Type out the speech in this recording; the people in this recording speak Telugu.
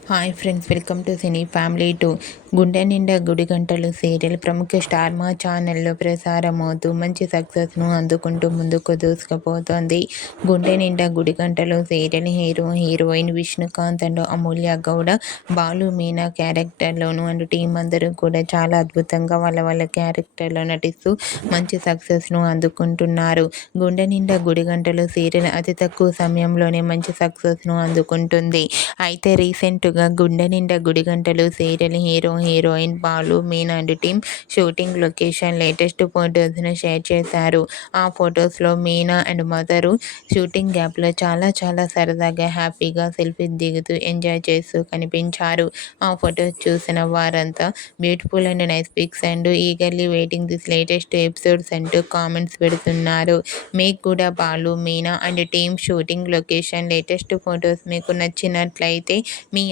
Hi friends welcome to cine family to Gunde Ninda Gudi గంటలు సీరియల్ ప్రముఖ స్టార్ మా ఛానల్లో ప్రసారమవుతూ మంచి సక్సెస్ను అందుకుంటూ ముందుకు దూసుకుపోతోంది. Gunde Ninda Gudi Gantalu serial hero heroine Vishnukanth and Amulya Gowda Balu Meena క్యారెక్టర్లోను and team అందరూ కూడా చాలా అద్భుతంగా వాళ్ళ వాళ్ళ క్యారెక్టర్లో నటిస్తూ మంచి సక్సెస్ను అందుకుంటున్నారు. గుండె నిండా గుడి గంటలు సీరియల్ అతి తక్కువ సమయంలోనే మంచి సక్సెస్ను అందుకుంటుంది. అయితే రీసెంట్ రీసెంట్గా గుండె నిండా గుడి గంటలు serial hero heroine Balu Meena and team shooting location latest ఫొటోస్ను share చేశారు. ఆ ఫొటోస్లో మీనా అండ్ మదరు షూటింగ్ గ్యాప్లో చాలా చాలా సరదాగా హ్యాపీగా సెల్ఫీ దిగుతూ ఎంజాయ్ చేస్తూ కనిపించారు. ఆ ఫొటోస్ చూసిన వారంతా beautiful and nice pics and eagerly waiting this latest episodes అంటూ కామెంట్స్ పెడుతున్నారు. మీకు కూడా Balu Meena and team shooting location latest photos మీకు నచ్చినట్లయితే మీ